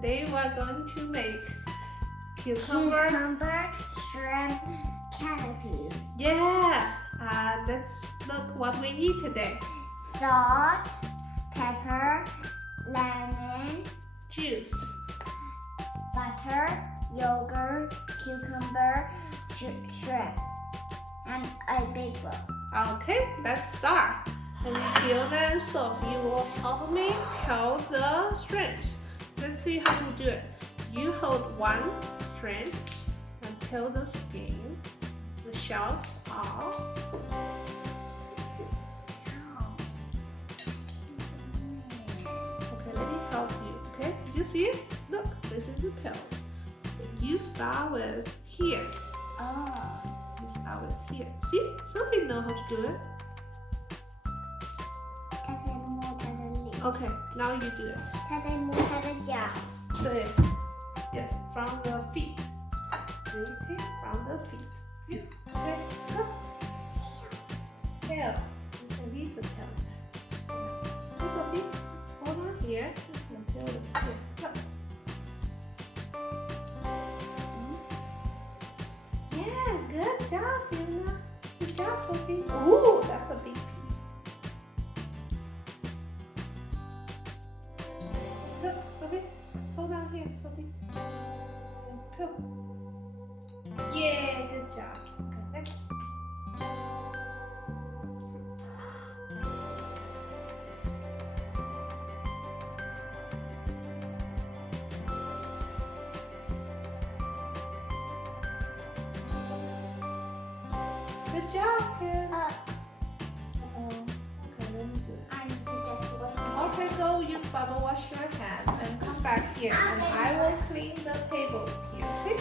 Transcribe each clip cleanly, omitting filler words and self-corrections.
Today we are going to make cucumber shrimp canopies. Yes. Let's look what we need today. Salt, pepper, lemon, Juice. butter, yogurt, cucumber, shrimp, and a big bowl. Okay, let's start. And Fiona and Sophie will help me peel the shrimps. Let's see how to do it. You hold one shrimp and peel the skin, the shells off. Okay, let me help you. Okay, did you see it? Look, this is the peel. You start with here. Oh. You start with here. See, Sophie knows how to do it. Okay, now you do it. 它在摸它的脚。对 Yes, from the feet. Okay, from the feet. Yeah. Okay, go. Tail. You can leave the tail there. Sophie, hold on here. And tail is here. Go. Yeah, good job, Fiona. Good job, Sophie. Ooh, that's a big piece. Look, Sophie. Hold on here, Sophie. Go. Yeah, good job. Okay, next. Good job, kid. Okay, let me do it. Okay, go use bubble wash your hands and come back here, and I will clean the tables here. Okay?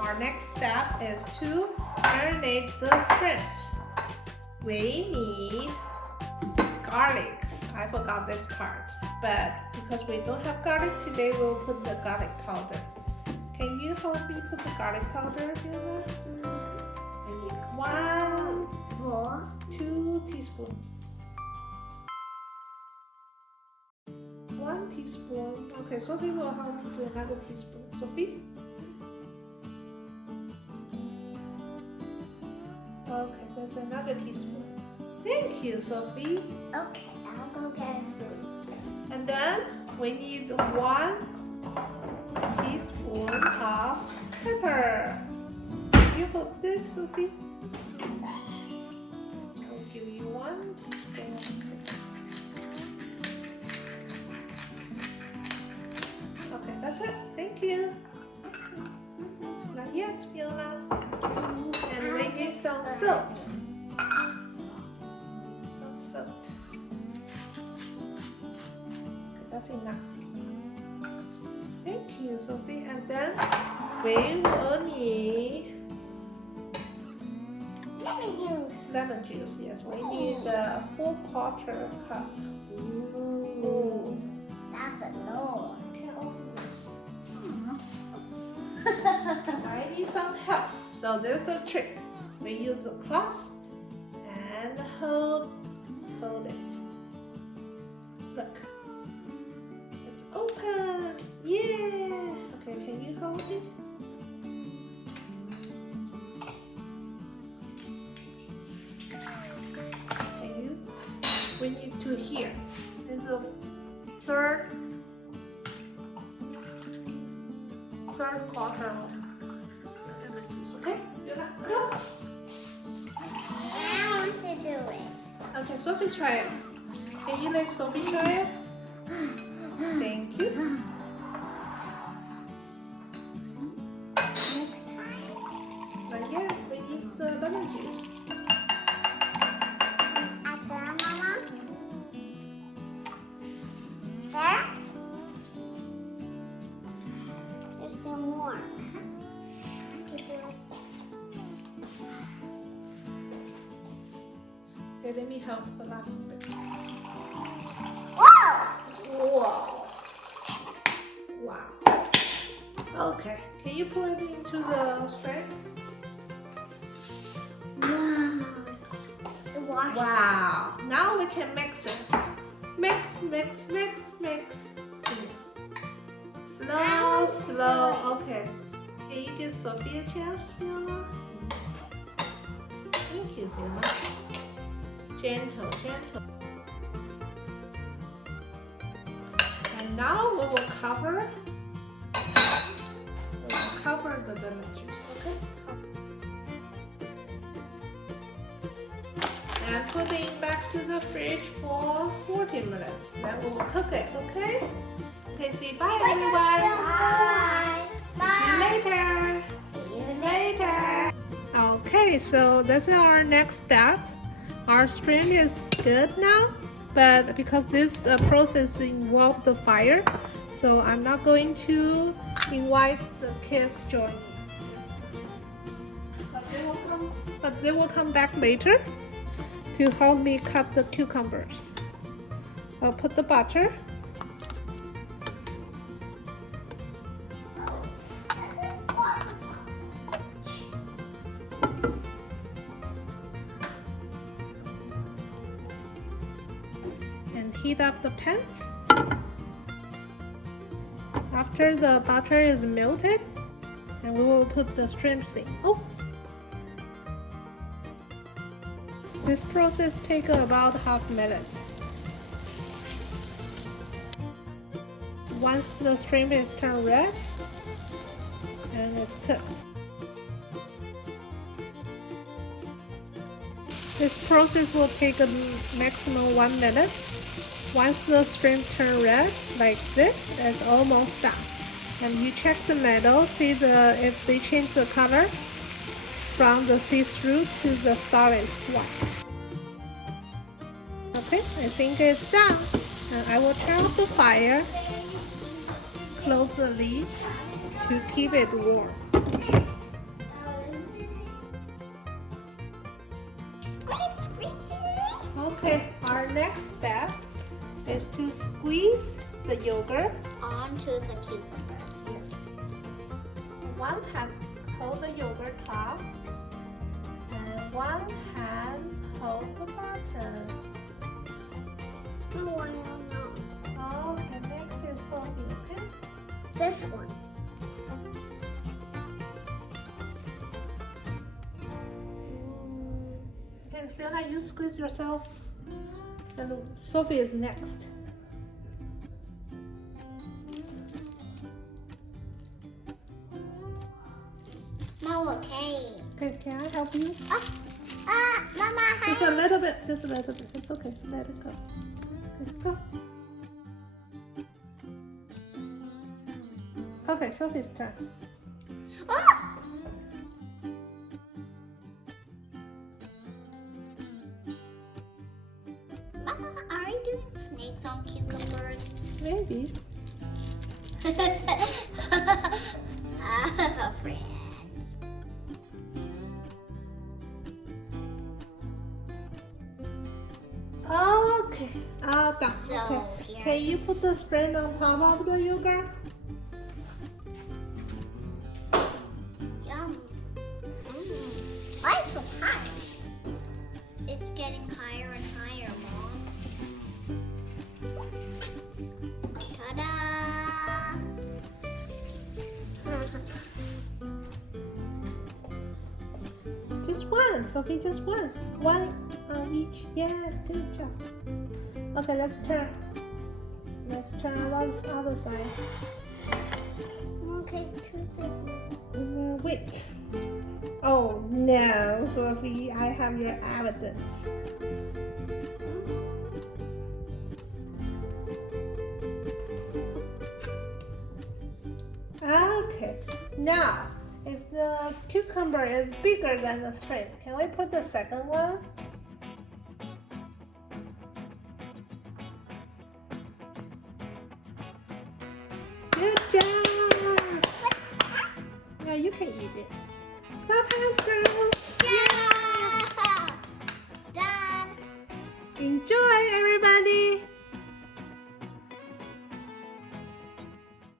Our next step is to marinate the shrimps. We need garlic. I forgot this part, but because we don't have garlic today, we'll put the garlic powder. Can you help me put the garlic powder, Fiona? We need 2 teaspoons. 1 teaspoon. Okay, Sophie will help me do another teaspoon. Sophie? Okay, there's another teaspoon. Thank you, Sophie. Okay, I'll go get food. And then we need 1 teaspoon of pepper. You put this, Sophie. I'll give you 1 teaspoon. Okay, that's it. Thank you. Not yet, Fiona. And we need some salt. Some salt. That's enough. Thank you, Sophie. And then we will need Lemon juice. lemon juice. Yes, we need a 4/4 cup. Ooh, that's a lot. Can't open this. I need some help. So there's a trick. We use a cloth and hold it. Look. It's open. Yeah. Okay, can you hold it? Can you? We need to here. This is the third quarter of lemon juice. Okay? Do that. Go. I want to do it. Okay, Sophie, try it. Can you let Sophie try it? Thank you. Next time. But yeah, we need the lemon juice. At there, Mama. There. There's still more. Okay, let me help the last bit. Whoa! Whoa. Wow. Okay, can you pour it into the shrimp? wash. Wow. Now we can mix it. Mix, mix, mix, mix. Slow, slow. Okay. Can you give Sophie a chance, Fiona? Thank you, Fiona. Gentle, gentle. And now we will cover. Cover the lemon juice, okay? And put it back to the fridge for 40 minutes. Then we will cook it, okay? Okay, say bye everyone. Bye. See you later. See you later. Okay, so this is our next step. Our shrimp is good now, but because this process involves the fire, so I'm not going to invite the kids join me. But they will come back later to help me cut the cucumbers. I'll put the butter. And heat up the pans. After the butter is melted, and we will put the shrimps in. Oh! This process takes about half minute. Once the shrimp is turned red, and it's cooked. This process will take a maximum 1 minute. Once the shrimp turn red, like this, it's almost done. And you check the middle, see if they change the color from the see-through to the solid white. Okay, I think it's done. And I will turn off the fire, close the lid to keep it warm. Okay, our next step is to squeeze the yogurt Onto the cucumber. One hand hold the yogurt top, and one hand hold the bottom. No one will know. Oh, and next is Sophie, okay? This one. Okay, Fiona, you squeeze yourself. And Sophie is next. No, okay. Okay, can I help you? Mama, Just a little bit, just a little bit. It's okay, let it go. Okay, go. Okay, Sophie's turn. Mama, are you doing snakes on cucumbers? Maybe. Friends. Okay, done. So, Okay. here. Can you put the shrimp on top of the yogurt? Yum. Why so high? It's getting higher and higher, Mom. Ta-da! Just one, Sophie, just one. One on each. Yes, good job. Okay, let's turn. Let's turn on the other side. Okay, Wait. Oh no, Sophie, I have your evidence. Okay, now if the cucumber is bigger than the shrimp, can we put the second one? Good job! Yeah, you can eat it. Clap hands, girls!